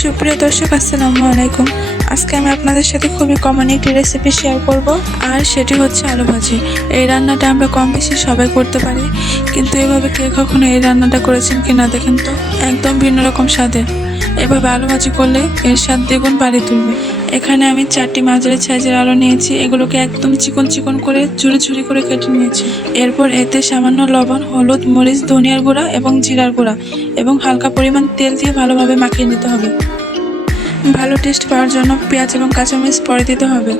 সুপ্রিয় দর্শক, আসসালামু আলাইকুম। আজকে আমি আপনাদের সাথে খুবই কমন একটি রেসিপি শেয়ার করব, আর সেটি হচ্ছে আলু ভাজি। এই রান্নাটা আমরা কম বেশি সবাই করতে পারি, কিন্তু এভাবে কে কখনো এই রান্নাটা করেছেন কিনা দেখেন তো, একদম ভিন্ন রকম স্বাদের। এভাবে আলু ভাজি করলে এর স্বাদ দ্বিগুণ বাড়িয়ে তুলবে। এখানে আমি 4টি মাঝারি সাইজের আলু নিয়েছি। এগুলোকে একদম চিকন চিকন করে ঝুরি ঝুরি করে কেটে নিয়েছি। এরপর এতে সামান্য লবণ, হলুদ, মরিচ, ধনিয়ার গুঁড়া এবং জিরার গুঁড়া এবং হালকা পরিমাণ তেল দিয়ে ভালোভাবে মাখিয়ে নিতে হবে। ভালো টেস্ট পাওয়ার জন্য পেঁয়াজ এবং কাঁচামরিচ পরে দিতে হবে।